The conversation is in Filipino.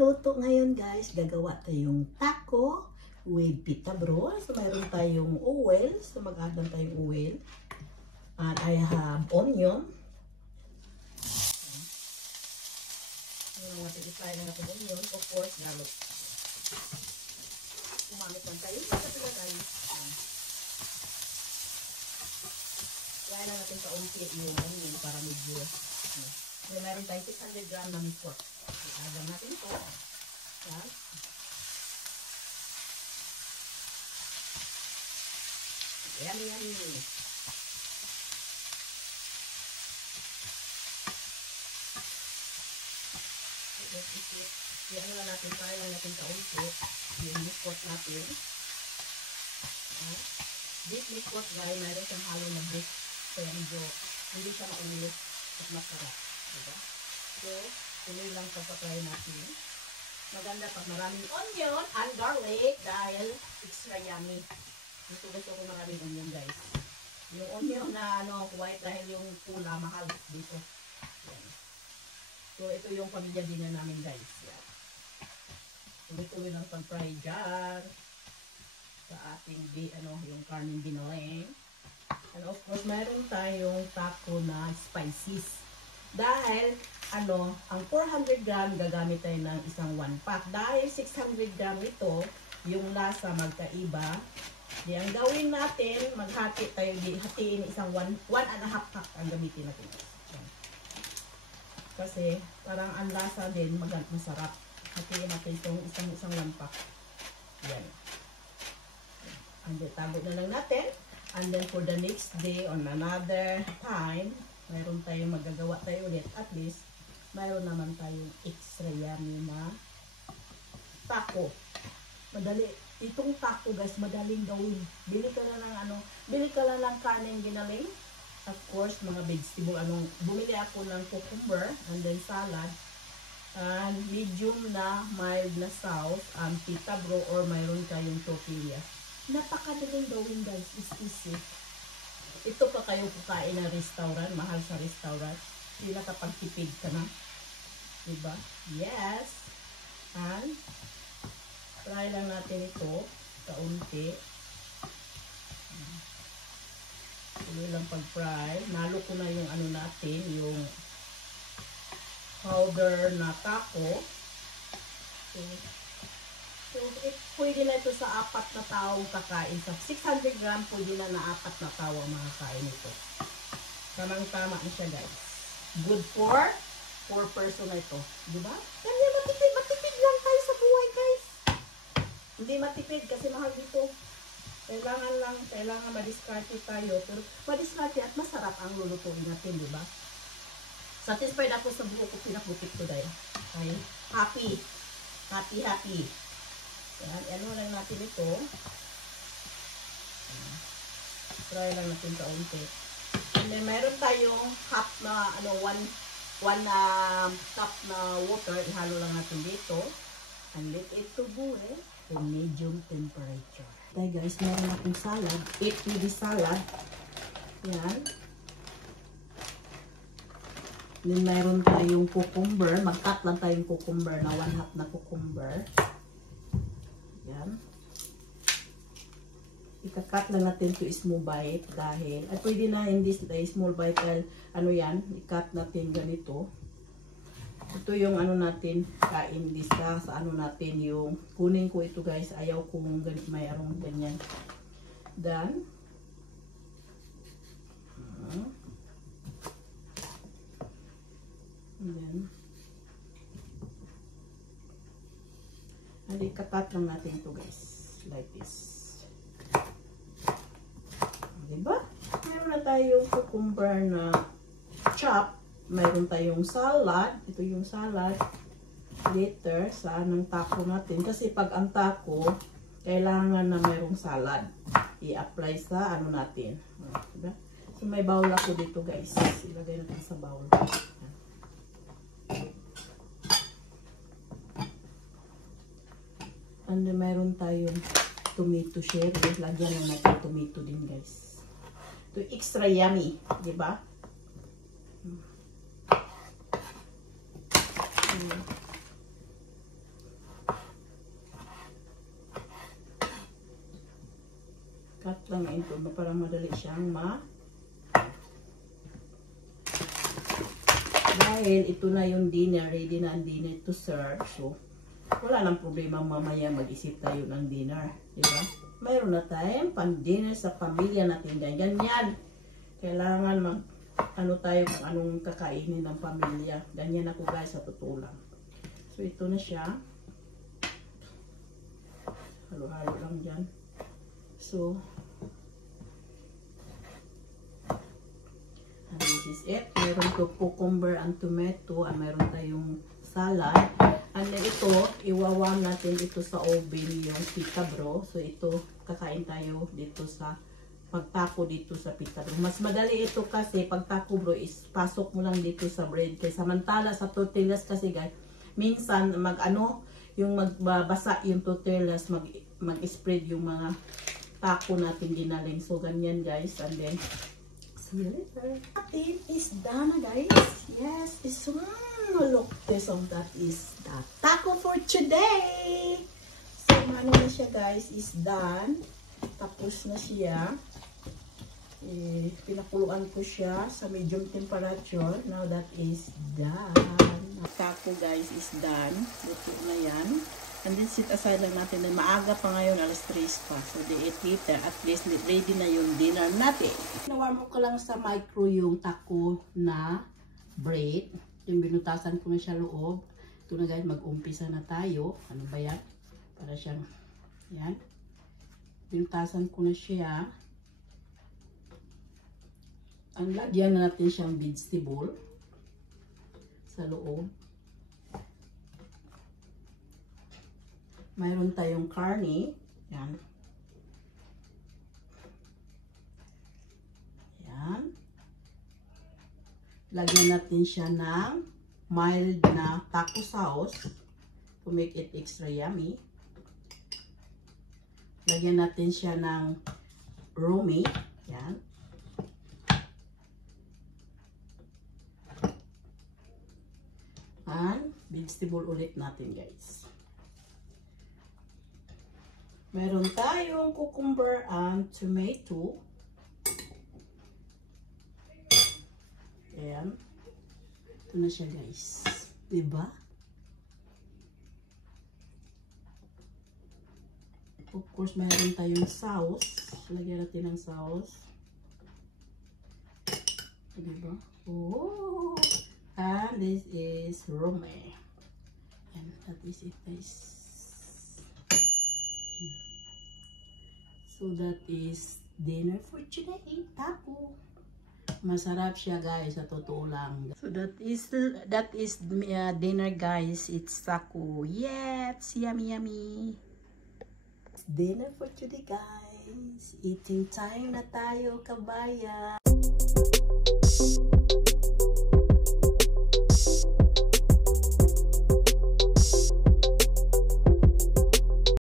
luto ngayon guys, gagawa tayong taco with pita bro. So mayroon tayong oil, so mag-add lang tayong oil. And I have onion. Natin na natin onion, of course, lalo. Umamit lang tayo sa pilagay. Kaya lang natin kaunti yung onion para medyo. Meron tayong 600 gram ng pork. Alam natin ito. Yan. Yan. Yan na natin. Kaya lang natin kaunti. Yung pork natin. Beef meat pork guys, mayroon siyang halo na beef. Kaya medyo hindi siya maulit at masarap. Diba? So, tuloy lang pagpapray natin. Maganda pag maraming onion and garlic dahil extra yummy. Gusto ko maraming onion guys. Yung onion na white dahil yung pula mahal dito. Yan. So, ito yung pamilya din na namin guys. Yan. Tuloy lang pag-fry dyan sa ating yung karning ginaling. And of course, mayroon tayong taco na spices. Dahil, ang 400 gram, gagamit tayo ng isang 1 pack. Dahil 600 gram ito, yung lasa magkaiba. Di ang gawin natin, maghati tayo, hatiin isang 1.5 pack ang gamitin natin. Kasi, parang ang lasa din, masarap. Hatiin natin itong isang 1 pack. Yan. And then, tago na lang natin. And then, for the next day, on another time, mayroon tayong magagawa tayo ulit. At least, mayroon naman tayong extra yummy na taco. Madali. Itong taco guys, madaling gawin. Bili ka lang ng karneng ginaling. Of course, mga vegetable. Bumili ako ng cucumber and then salad. And medium na mild na sauce. Pita bro or mayroon kayong tortillas. Napakadaling gawin guys. It's easy. Ito pa kayo kukain ng restaurant, mahal sa restaurant. Hindi nakapagtipid ka na. Diba? Yes. And, try lang natin ito. Kaunti. Tuloy lang pag-fry. Nalo ko na yung natin, yung powder na taco. So pwede na ito sa 4 na taong kakain. Sa 600 gram, pwede na 4 na tao ang mga kain ito. Tamang-tama na siya guys. Good for 4 person na ito. Diba? Kanya matipid. Matipid lang tayo sa buhay guys. Hindi matipid kasi mahal dito. Kailangan madiskarte tayo. Pero madiskarte at masarap ang lulutuin natin. Diba? Satisfied ako sa buho ko. Pinakutik ko dahil. Okay? Happy. Yan, lang natin ito. Try lang natin kaunti. And then, mayroon tayong half na, 1 cup na water. Ihalo lang natin dito. And let it to boil to medium temperature. Okay guys, meron akong salad. 8 pd salad. Yan. Then, mayroon tayong cucumber. Mag-cut lang tayong cucumber na 1/2 na cucumber. Yan. Ika-cut lang natin to small bite dahil, at pwede na hindi small bite dahil, yan, i-cut natin ganito. Ito yung natin, kain lista sa natin yung, kunin ko ito guys, ayaw kong mayroong ganyan. Then, ika-cut lang natin ito guys. Like this. Diba? Mayroon na tayong cucumber na chop. Mayroon tayong salad. Ito yung salad. Later, sa taco natin. Kasi pag ang taco, kailangan na mayroong salad. I-apply sa natin. Diba? So, may bowl ako dito guys. Ilagay natin sa bowl. And mayroon tayong tomato cherry. Lagyan lang natin tomato din guys. Ito extra yummy. Diba? Cut lang ito para madali siyang dahil ito na yung dinner, ready na ang dinner to serve. So, wala nang problema mamaya mag-isip tayo ng dinner. Diba? Mayroon na tayong pan-dinner sa pamilya natin. Ganyan. Kailangan ano tayo kung anong kakainin ng pamilya. Ganyan ako guys sa totoo lang. So, ito na siya. Halo-halo lang dyan. So, and this is it. Meron to cucumber and tomato. And meron tayong salad. And then ito, iwawam natin dito sa oven yung pita bro. So, ito, kakain tayo dito sa pagtako dito sa pita bro. Mas madali ito kasi pagtako bro is pasok mo lang dito sa bread. Kaya samantala sa tortillas kasi guys, minsan yung magbabasa yung tortillas, mag-spread yung mga taco natin ginaling. So, ganyan guys. And then, see you later. It is done guys. Yes, it's look this of that is the taco for today. So, ano na siya guys, is done. Tapos na siya. Pinakuluan ko siya sa medium temperature. Now that is done. Taco guys is done. Luto na yan. And then sit aside lang natin. Maaga pa ngayon, alas 3 pa. So they eat later. At least ready na yung dinner natin. Nawarm ko lang sa micro yung taco na bread. Yung binutasan ko na siya loob. Ito na guys, mag-umpisa na tayo. Ano ba yan? Para siyang, yan. Binutasan ko na siya. Ang lagyan na natin siyang vegetable sa loob. Mayroon tayong karne. Yan. Yan. Lagyan natin siya ng mild na taco sauce to make it extra yummy. Lagyan natin siya ng romi. Yan. And vegetable ulit natin guys. Meron tayong cucumber and tomato. Ayan. Ito na siya guys. Diba? Of course, meron tayong sauce. Lagyan natin ng sauce. Diba? Oh! And this is romi. And that is it guys. So that is dinner for today. Taco. Masarap siya guys, sa totoo lang. So that is dinner guys. It's taco. Yes, yummy yummy. It's dinner for today guys. Eating time na tayo, kabayan.